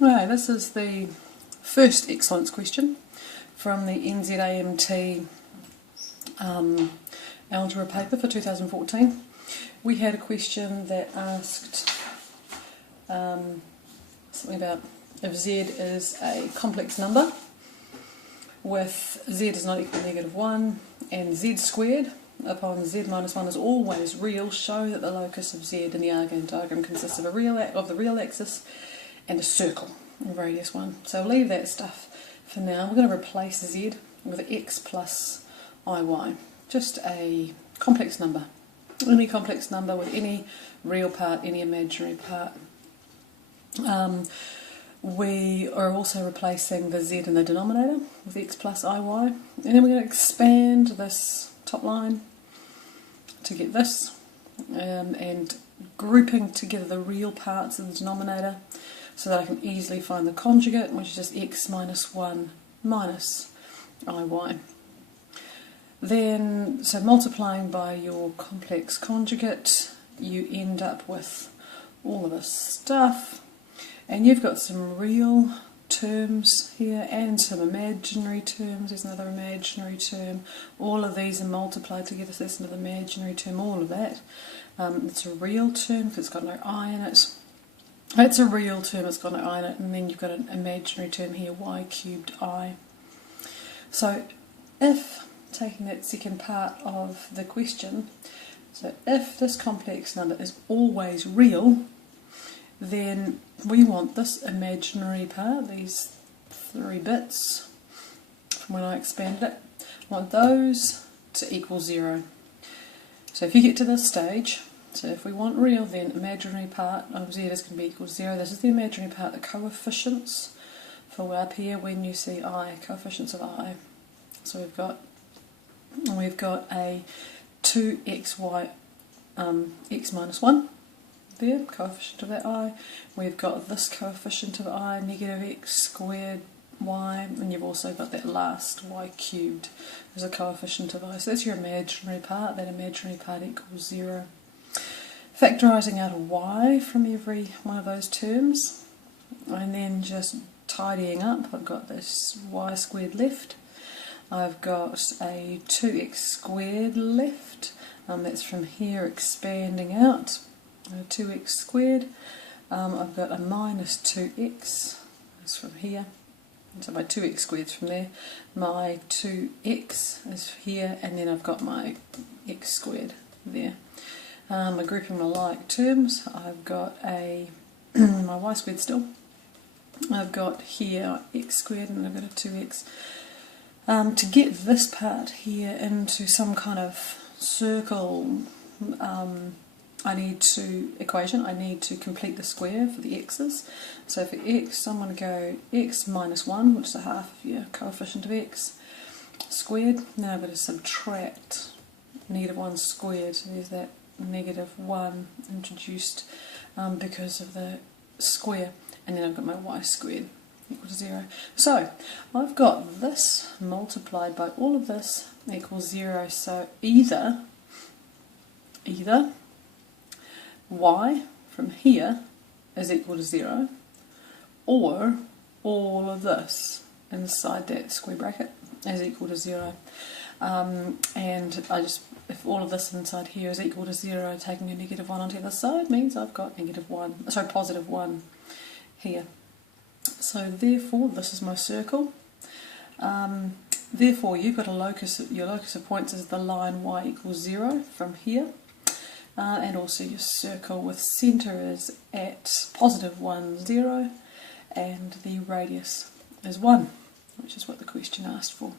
Right, this is the first excellence question from the NZAMT algebra paper for 2014. We had a question that asked something about if z is a complex number with z is not equal to -1 and z squared upon z minus 1 is always real, show that the locus of z in the Argand diagram consists of the real axis and a circle in radius 1. So I'll leave that stuff for now. We're going to replace z with x plus iy. Just a complex number. Any complex number with any real part, any imaginary part. We are also replacing the z in the denominator with x plus iy. And then we're going to expand this top line to get this. And grouping together the real parts of the denominator so that I can easily find the conjugate, which is just x minus 1 minus iy. Then, so multiplying by your complex conjugate, you end up with all of this stuff. And you've got some real terms here and some imaginary terms. There's another imaginary term. All of these are multiplied together, so there's another imaginary term, all of that. It's a real term because it's got no I in it. It's a real term, it's got no I in it, and then you've got an imaginary term here, y cubed I. So if, taking that second part of the question, so if this complex number is always real, then we want this imaginary part, these 3 bits, from when I expanded it, I want those to equal 0. So if you get to this stage, so if we want real, then imaginary part of z is going to be equal to 0. This is the imaginary part, the coefficients for up here when you see I, coefficients of I. So we've got a 2xy x minus 1 there, coefficient of that I. We've got this coefficient of I, negative x squared y, and you've also got that last y cubed as a coefficient of I. So that's your imaginary part. That imaginary part equals 0. Factorising out a y from every one of those terms, and then just tidying up, I've got this y squared left. I've got a 2x squared left, that's from here expanding out, 2x squared. I've got a minus 2x, that's from here, so my 2x squared is from there, my 2x is here, and then I've got my x squared there. Grouping my like terms, I've got a my y squared still, I've got here x squared, and I've got a 2x. To get this part here into some kind of circle I need to complete the square for the x's. So for x, I'm going to go x minus 1, which is a half of your coefficient of x, squared. Now I've got to subtract -1 squared, so there's that -1 introduced because of the square, and then I've got my y squared equal to 0. So I've got this multiplied by all of this equals 0, so either y from here is equal to 0, or all of this inside that square bracket is equal to 0. And if all of this inside here is equal to 0, taking a -1 onto the other side means I've got positive 1 here. So therefore, this is my circle. Therefore, you've got your locus of points is the line y equals 0 from here. And also your circle with centre is at positive 1, 0, and the radius is 1, which is what the question asked for.